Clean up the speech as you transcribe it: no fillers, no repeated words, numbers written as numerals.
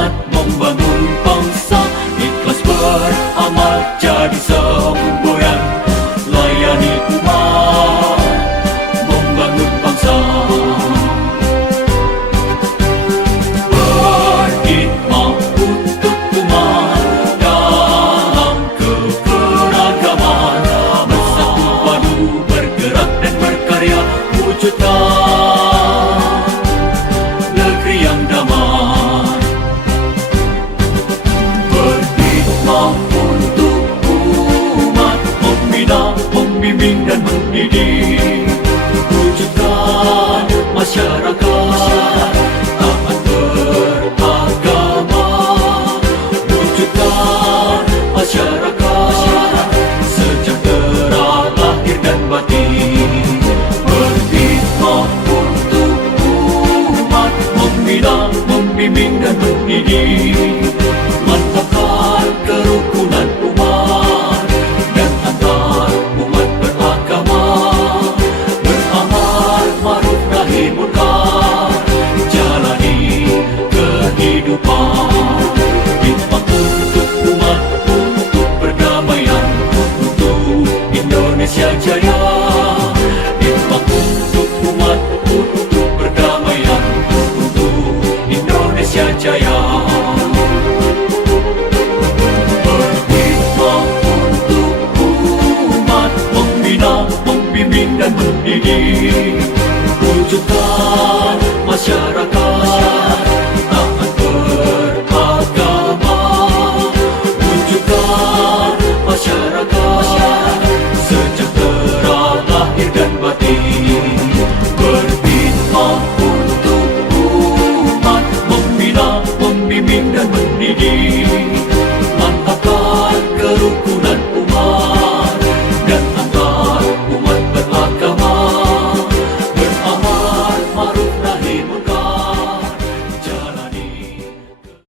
umat, membangun bangsa, ikhlas beramal jadi semboyan, layani umat, membangun bangsa. Berkhidmat untuk umat dalam keberagaman, bersatu padu bergerak dan berkarya, wujudkan negeri yang damai. Berkhidmat untuk umat, membina, membimbing dan mendidik, wujudkan masyarakat taat beragama, wujudkan masyarakat sejahtera lahir dan batin. Berkhidmat untuk umat, membina, membimbing dan mendidik, mantapkan kerukunan umat dan antar umat beragama, beramal ma'ruf nahi munkar, jalani kehidupan. Khidmat untuk umat, untuk perdamaian, untuk Indonesia Jaya. Khidmat untuk umat, untuk perdamaian, untuk Indonesia Jaya. Berkhidmat untuk umat, membina, membimbing dan mendidik, wujudkan masyarakat taat beragama, wujudkan masyarakat sejahtera lahir dan batin. Berkhidmat untuk umat, membina, membimbing dan mendidik,